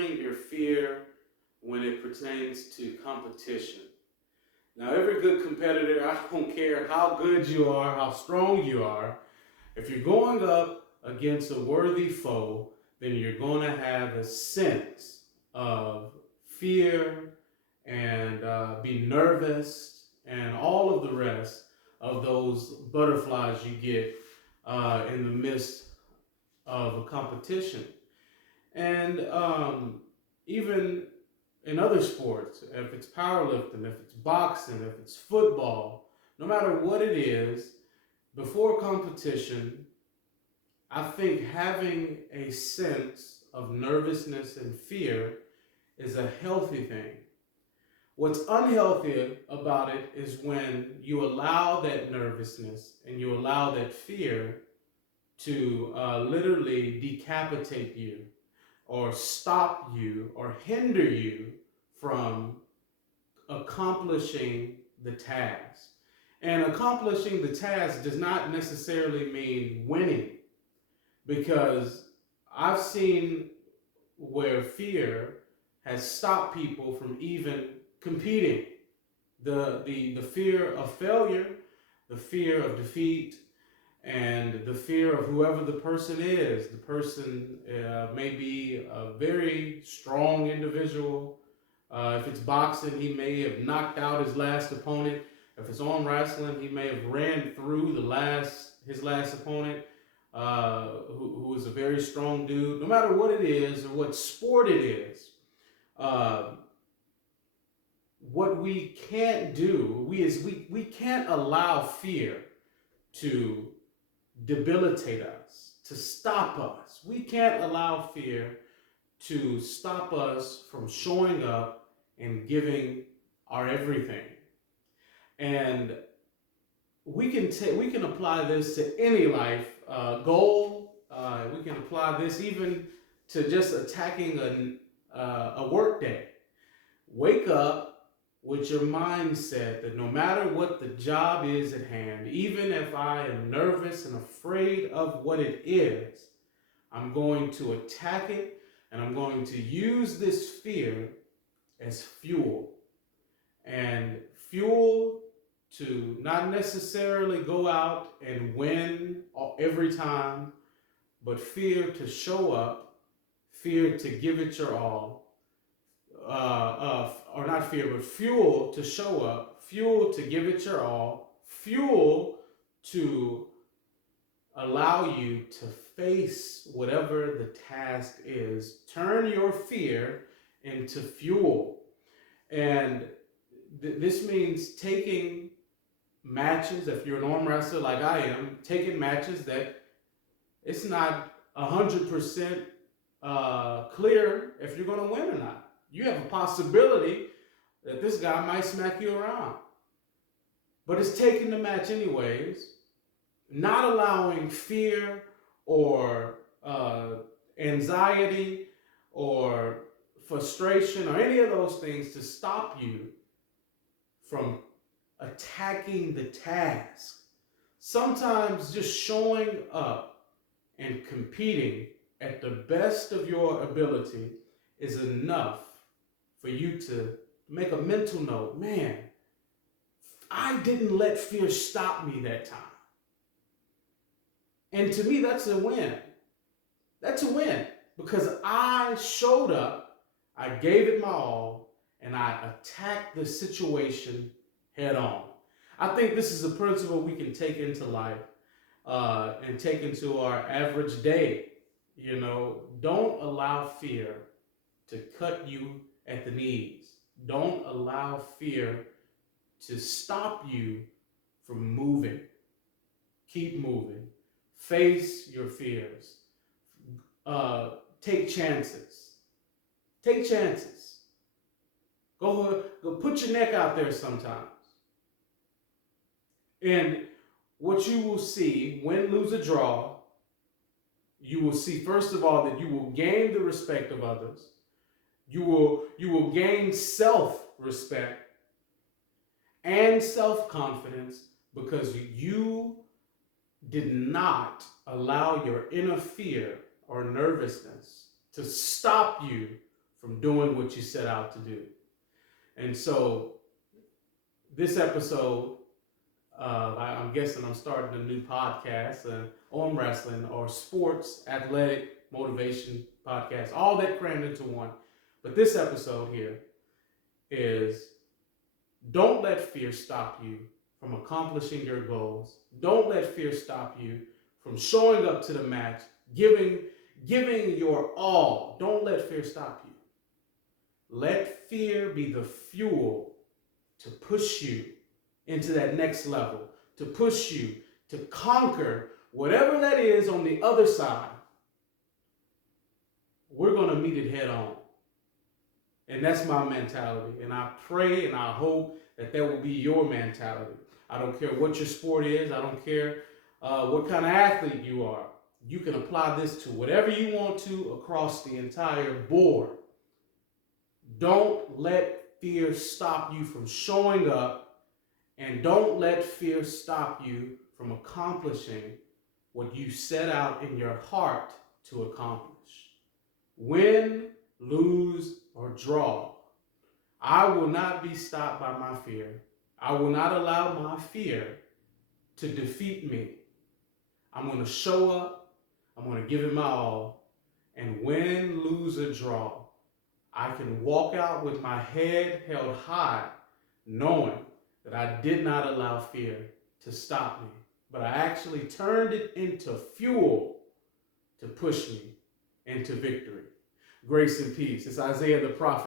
conquering your fear when it pertains to competition. Now, every good competitor, I don't care how good you are, how strong you are, if you're going up against a worthy foe, then you're going to have a sense of fear and be nervous and all of the rest of those butterflies you get in the midst of a competition. And even in other sports, if it's powerlifting, if it's boxing, if it's football, no matter what it is, before competition, I think having a sense of nervousness and fear is a healthy thing. What's unhealthy about it is when you allow that nervousness and you allow that fear to literally decapitate you or stop you or hinder you from accomplishing the task. And accomplishing the task does not necessarily mean winning, because I've seen where fear has stopped people from even competing. The fear of failure, the fear of defeat, and the fear of whoever the person is. The person may be a very strong individual. If it's boxing, he may have knocked out his last opponent. If it's arm wrestling, he may have ran through his last opponent, who is a very strong dude. No matter what it is or what sport it is, what we can't do, we can't allow fear to debilitate us, to stop us. We can't allow fear to stop us from showing up and giving our everything. And we can apply this to any life goal. We can apply this even to just attacking a work day. Wake up with your mindset that no matter what the job is at hand, even if I am nervous and afraid of what it is, I'm going to attack it, and I'm going to use this fear as fuel. And fuel to not necessarily go out and win every time, but fear to show up, fear to give it your all, or not fear, but fuel to show up, fuel to give it your all, fuel to allow you to face whatever the task is. Turn your fear into fuel. And this means taking matches, if you're an arm wrestler like I am, taking matches that it's not 100% clear if you're going to win or not. You have a possibility that this guy might smack you around. But it's taking the match anyways, not allowing fear or anxiety or frustration or any of those things to stop you from attacking the task. Sometimes just showing up and competing at the best of your ability is enough for you to make a mental note. Man, I didn't let fear stop me that time. And to me, that's a win. That's a win because I showed up, I gave it my all, and I attacked the situation head on. I think this is a principle we can take into life and take into our average day. You know, don't allow fear to cut you at the knees. Don't allow fear to stop you from moving. Keep moving. Face your fears. Take chances. Take chances. Go put your neck out there sometimes. And what you will see, win, lose, or draw, you will see, first of all, that you will gain the respect of others. You will gain self-respect and self-confidence because you did not allow your inner fear or nervousness to stop you from doing what you set out to do. And so this episode, I'm guessing I'm starting a new podcast on wrestling or sports, athletic, motivation podcast, all that crammed into one. But this episode here is don't let fear stop you from accomplishing your goals. Don't let fear stop you from showing up to the match, giving your all. Don't let fear stop you. Let fear be the fuel to push you into that next level, to push you to conquer whatever that is on the other side. We're going to meet it head on. And that's my mentality. And I pray and I hope that will be your mentality. I don't care what your sport is. I don't care what kind of athlete you are. You can apply this to whatever you want to across the entire board. Don't let fear stop you from showing up, and don't let fear stop you from accomplishing what you set out in your heart to accomplish. Win, lose, or draw, I will not be stopped by my fear. I will not allow my fear to defeat me. I'm going to show up. I'm going to give it my all. And win, lose, or draw, I can walk out with my head held high, knowing that I did not allow fear to stop me, but I actually turned it into fuel to push me into victory. Grace and peace. It's Isaiah the prophet.